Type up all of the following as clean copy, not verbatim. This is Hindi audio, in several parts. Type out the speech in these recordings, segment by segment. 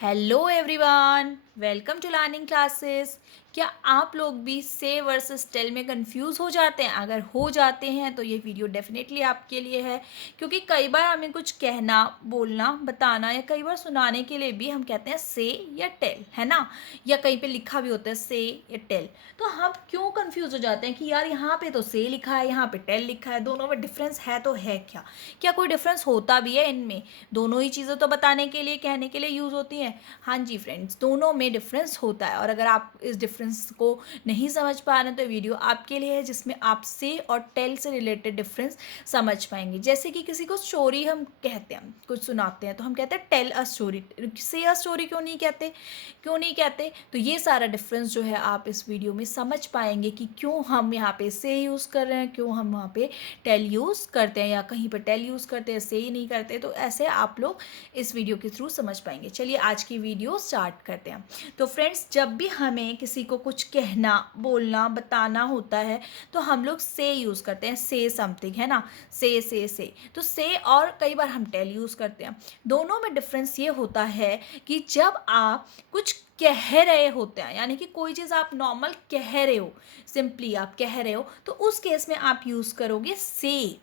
Hello everyone, welcome to learning classes. क्या आप लोग भी से वर्सेस टेल में कंफ्यूज हो जाते हैं? अगर हो जाते हैं तो ये वीडियो डेफिनेटली आपके लिए है, क्योंकि कई बार हमें कुछ कहना, बोलना, बताना या कई बार सुनाने के लिए भी हम कहते हैं से या टेल, है ना। या कहीं पे लिखा भी होता है से या टेल। तो हम क्यों कंफ्यूज हो जाते हैं कि यार यहाँ पे तो से लिखा है, यहाँ पे टेल लिखा है, दोनों में डिफरेंस है तो है क्या? क्या कोई डिफरेंस होता भी है इनमें? दोनों ही चीज़ें तो बताने के लिए, कहने के लिए यूज़ होती हैं। हाँ जी फ्रेंड्स, दोनों में डिफरेंस होता है, और अगर आप इस डिफरेंस को नहीं समझ पा रहे हैं तो वीडियो आपके लिए है, जिसमें आप से और टेल से रिलेटेड डिफरेंस समझ पाएंगे। जैसे कि किसी को स्टोरी हम कहते हैं, कुछ सुनाते हैं, तो हम कहते हैं टेल अ स्टोरी। से अ स्टोरी क्यों नहीं कहते? तो ये सारा डिफरेंस जो है आप इस वीडियो में समझ पाएंगे कि क्यों हम यहाँ पे से यूज़ कर रहे हैं, क्यों हम वहाँ पे टेल यूज़ करते हैं, या कहीं पर टेल यूज़ करते हैं से ही नहीं करते। तो ऐसे आप लोग इस वीडियो के थ्रू समझ पाएंगे। चलिए आज की वीडियो स्टार्ट करते हैं। तो फ्रेंड्स, जब भी हमें किसी को कुछ कहना, बोलना, बताना होता है तो हम लोग से यूज़ करते हैं, से समथिंग, है ना। से तो से, और कई बार हम टेल यूज़ करते हैं। दोनों में डिफरेंस ये होता है कि जब आप कुछ कह रहे होते हैं, यानी कि कोई चीज़ आप नॉर्मल कह रहे हो, सिंपली आप कह रहे हो, तो उस केस में आप यूज़ करोगे से।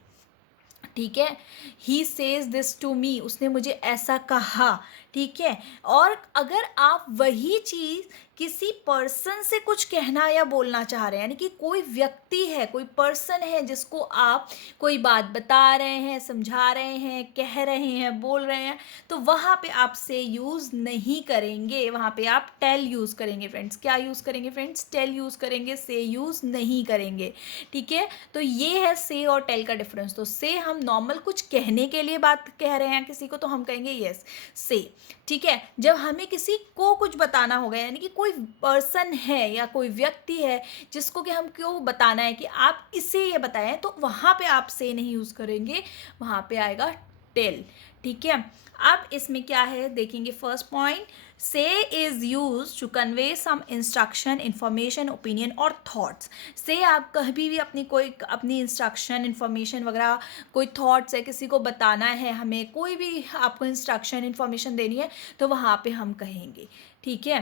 ठीक है, he says this to me, उसने मुझे ऐसा कहा। ठीक है, और अगर आप वही चीज़ किसी पर्सन से कुछ कहना या बोलना चाह रहे हैं, यानी कि कोई व्यक्ति है, कोई पर्सन है जिसको आप कोई बात बता रहे हैं, समझा रहे हैं, कह रहे हैं, बोल रहे हैं, तो वहाँ पे आप से यूज़ नहीं करेंगे, वहाँ पे आप टेल यूज़ करेंगे। फ्रेंड्स, क्या यूज़ करेंगे? फ्रेंड्स, टेल यूज़ करेंगे, से यूज़ नहीं करेंगे। ठीक है, तो ये है से और टेल का डिफरेंस। तो से हम नॉर्मल कुछ कहने के लिए बात कह रहे हैं किसी को, तो हम कहेंगे यस से। ठीक है, जब हमें किसी को कुछ बताना होगा, यानी कि कोई पर्सन है या कोई व्यक्ति है जिसको कि हम क्यों बताना है कि आप इसे ये बताएं, तो वहाँ पे आप से नहीं यूज़ करेंगे, वहाँ पे आएगा टेल। ठीक है, अब इसमें क्या है देखेंगे। First point, say is use to convey some instruction, information, opinion और थॉट्स। से आप कभी भी अपनी इंस्ट्रक्शन, इंफॉर्मेशन वगैरह, कोई थॉट्स है, किसी को बताना है, हमें कोई भी आपको इंस्ट्रक्शन, इंफॉर्मेशन देनी है, तो वहाँ पे हम कहेंगे। ठीक है,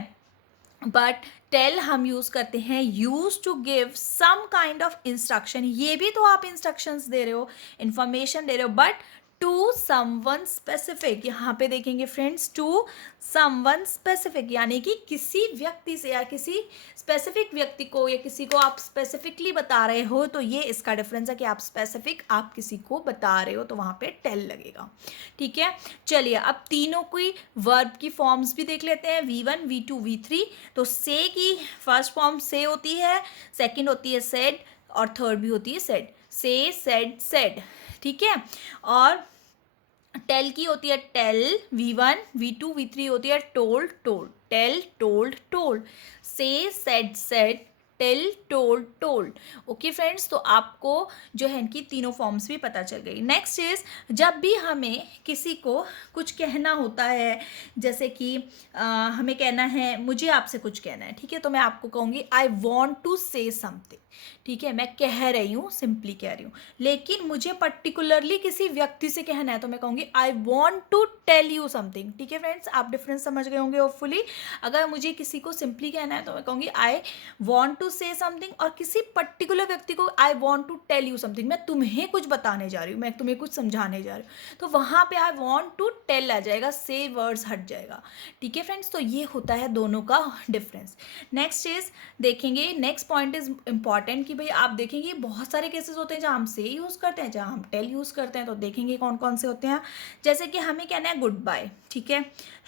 बट टेल हम यूज़ करते हैं use to give some kind of instruction. ये भी तो आप इंस्ट्रक्शंस दे रहे हो, इंफॉर्मेशन दे रहे हो, बट टू समवन स्पेसिफिक। यहाँ पे देखेंगे फ्रेंड्स, टू समवन स्पेसिफिक, यानी कि किसी व्यक्ति से या किसी स्पेसिफिक व्यक्ति को या किसी को आप स्पेसिफिकली बता रहे हो, तो ये इसका डिफरेंस है कि आप स्पेसिफिक, आप किसी को बता रहे हो, तो वहाँ पे टेल लगेगा। ठीक है, चलिए अब तीनों की वर्ब की फॉर्म्स भी देख लेते हैं, V1, V2, V3। तो से की फर्स्ट फॉर्म से होती है, सेकंड होती है सेड, और थर्ड भी होती है सेड। से, सेड, सेड। ठीक है, और टेल की होती है टेल, V1, V2, V3 होती है told, told, tell, told, told. Say, said, said, tell, told, told. Okay friends, तो आपको जो है इनकी तीनों फॉर्म्स भी पता चल गई। नेक्स्ट इज, जब भी हमें किसी को कुछ कहना होता है, जैसे कि हमें कहना है, मुझे आपसे कुछ कहना है, ठीक है, तो मैं आपको कहूँगी I want to say something. ठीक है, मैं कह रही हूँ, सिंपली कह रही हूँ, लेकिन मुझे पर्टिकुलरली किसी व्यक्ति से कहना है, तो मैं कहूँगी I want to tell you something. ठीक है फ्रेंड्स, आप डिफरेंस समझ गए होंगे होपफुली। अगर मुझे किसी को सिंपली कहना है तो मैं कहूँगी I want to say something, और किसी पर्टिकुलर व्यक्ति को I want to tell you something, मैं तुम्हें कुछ बताने जा रही हूँ, मैं तुम्हें कुछ समझाने जा रही हूँ, तो वहाँ पे आई वॉन्ट टू टेल आ जाएगा, से वर्ड्स हट जाएगा। ठीक है फ्रेंड्स, तो ये होता है दोनों का डिफरेंस। नेक्स्ट इज देखेंगे, नेक्स्ट पॉइंट इज इंपॉर्टेंट, कि भाई आप देखेंगे बहुत सारे केसेस होते हैं जहाँ हम से यूज़ करते हैं, जहाँ हम टेल यूज़ करते हैं, तो देखेंगे कौन कौन से होते हैं। जैसे कि हमें कहना है गुड बाय, ठीक है,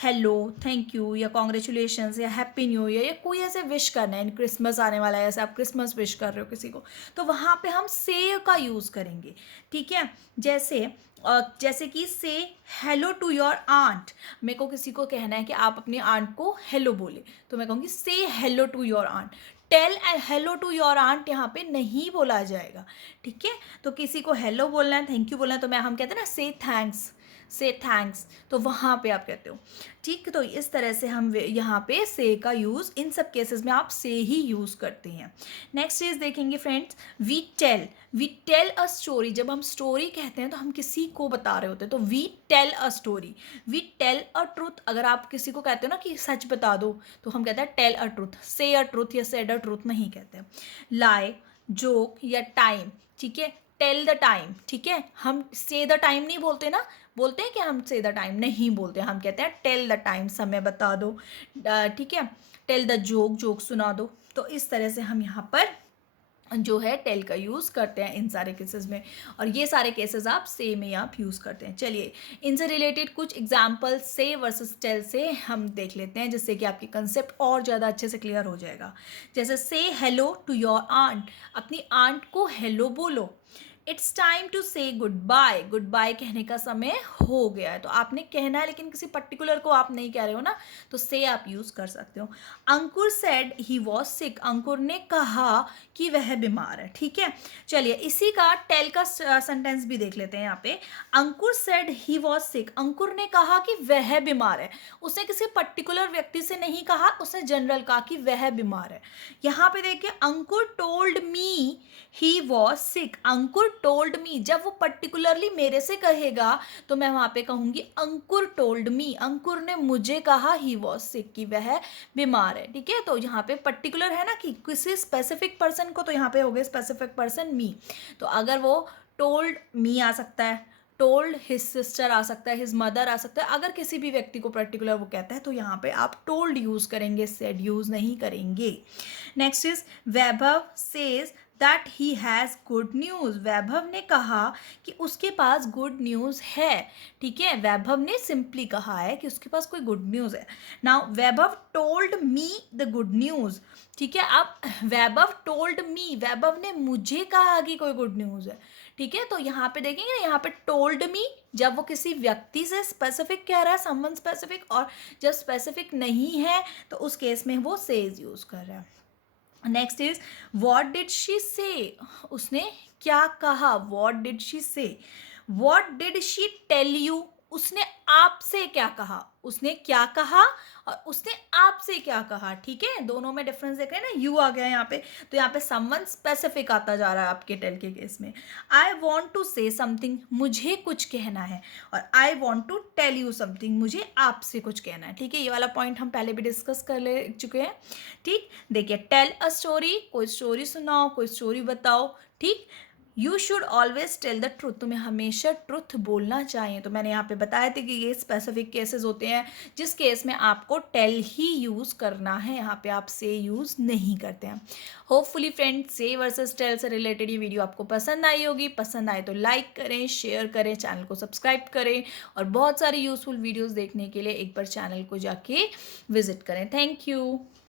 हेलो, थैंक यू, या कॉन्ग्रेचुलेशन, या हैप्पी न्यू ईयर, या कोई ऐसे विश करना है, क्रिसमस आने वाला है, ऐसे आप क्रिसमस विश कर रहे हो किसी को, तो वहाँ पे हम से का यूज़ करेंगे। ठीक है, जैसे कि से हेलो टू योर आंट, मेरे को किसी को कहना है कि आप अपनी आंट को हेलो बोले, तो मैं कहूँगी say hello to your aunt. Tell and hello to your aunt यहाँ पे नहीं बोला जाएगा। ठीक है, तो किसी को हेलो बोलना है, थैंक यू बोलना है, तो हम कहते हैं ना से थैंक्स, से थैंक्स, तो वहाँ पे आप कहते हो। ठीक, तो इस तरह से हम यहाँ पे से का यूज़ इन सब केसेस में आप से ही यूज़ करते हैं। नेक्स्ट चीज़ देखेंगे friends, we tell a story. जब हम स्टोरी कहते हैं तो हम किसी को बता रहे होते हैं, तो we tell a story. We tell a truth, अगर आप किसी को कहते हो ना कि सच बता दो, तो हम कहते हैं tell a truth. Say a truth या सेड अ ट्रुथ नहीं कहते। लाई, जोक या टाइम, ठीक है, टेल द टाइम, ठीक है, हम से द टाइम नहीं बोलते ना, बोलते हैं कि हम से द टाइम नहीं बोलते, हम कहते हैं टेल द टाइम, समय बता दो, ठीक है, टेल द जोक, जोक सुना दो। तो इस तरह से हम यहाँ पर जो है टेल का यूज़ करते हैं इन सारे केसेस में, और ये सारे केसेस आप से में आप यूज़ करते हैं। चलिए इनसे रिलेटेड कुछ एग्जाम्पल से वर्सेस टेल से हम देख लेते हैं, जिससे कि आपकी कंसेप्ट और ज़्यादा अच्छे से क्लियर हो जाएगा। जैसे से हेलो टू योर आंट, अपनी आंट को हेलो बोलो। इट्स टाइम टू से गुड बाय, गुड बाय कहने का समय हो गया है, तो आपने कहना है लेकिन किसी पर्टिकुलर को आप नहीं कह रहे हो ना, तो से आप यूज़ कर सकते हो। अंकुर सेड ही वॉज सिक, अंकुर ने कहा कि वह बीमार है, ठीक है। चलिए इसी का टेल का सेंटेंस भी देख लेते हैं यहाँ पे। अंकुर सेड ही वॉज सिक, अंकुर ने कहा कि वह बीमार है। उसने किसी पर्टिकुलर व्यक्ति से नहीं कहा, उसने जनरल कहा कि वह बीमार है। यहाँ पे देखिए, Ankur told me he was sick, Ankur told me, जब वो पर्टिकुलरली मेरे से कहेगा तो मैं वहाँ पे कहूँगी अंकुर टोल्ड मी, अंकुर ने मुझे कहा ही वॉज सिक, कि वह बीमार है, ठीक है। तो यहाँ पे पर्टिकुलर है ना कि किसी स्पेसिफिक पर्सन को, तो यहाँ पे हो गया स्पेसिफिक पर्सन मी। तो अगर वो टोल्ड मी आ सकता है, टोल्ड हिज सिस्टर आ सकता है, हिज मदर आ सकता है, अगर किसी भी व्यक्ति को पर्टिकुलर वो कहता है तो यहाँ पे आप टोल्ड यूज़ करेंगे, सेड यूज़ नहीं करेंगे। Next is Vaibhav says that he has good news, Vaibhav ने कहा कि उसके पास गुड न्यूज़ है, ठीक है। वैभव ने सिंपली कहा है कि उसके पास कोई गुड न्यूज़ है। Now Vaibhav told me the good news, ठीक है। अब वैभव टोल्ड मी, वैभव ने मुझे कहा कि कोई गुड न्यूज़ है, ठीक है। तो यहाँ पे देखेंगे ना, यहाँ पे टोल्ड मी जब वो किसी व्यक्ति से स्पेसिफिक कह रहा है, समवन स्पेसिफिक, और जब स्पेसिफिक नहीं है तो उस केस में वो सेज यूज़ कर रहा है। Next is what did she say, उसने क्या कहा, what did she say. What did she tell you, उसने आपसे क्या कहा, उसने क्या कहा और उसने आपसे क्या कहा, ठीक है। दोनों में डिफरेंस देख रहे हैं ना, यू आ गया यहाँ पे, तो यहाँ पे समवन स्पेसिफिक आता जा रहा है आपके टेल के केस में। I want to say something, मुझे कुछ कहना है, और I want to tell you something, मुझे आपसे कुछ कहना है, ठीक है। ये वाला पॉइंट हम पहले भी डिस्कस कर ले चुके हैं, ठीक। देखिए टेल अ स्टोरी, कोई स्टोरी सुनाओ, कोई स्टोरी बताओ, ठीक। You should always tell the truth, तुम्हें हमेशा ट्रुथ बोलना चाहिए। तो मैंने यहाँ पे बताया था कि ये स्पेसिफिक केसेस होते हैं जिस केस में आपको टेल ही यूज़ करना है, यहाँ पे आप से यूज़ नहीं करते हैं। होपफुली फ्रेंड्स से वर्सेस टेल से रिलेटेड ये वीडियो आपको पसंद आई होगी। पसंद आए तो लाइक करें, शेयर करें, चैनल को सब्सक्राइब करें, और बहुत सारी यूज़फुल वीडियोज़ देखने के लिए एक बार चैनल को जाके विजिट करें। Thank you.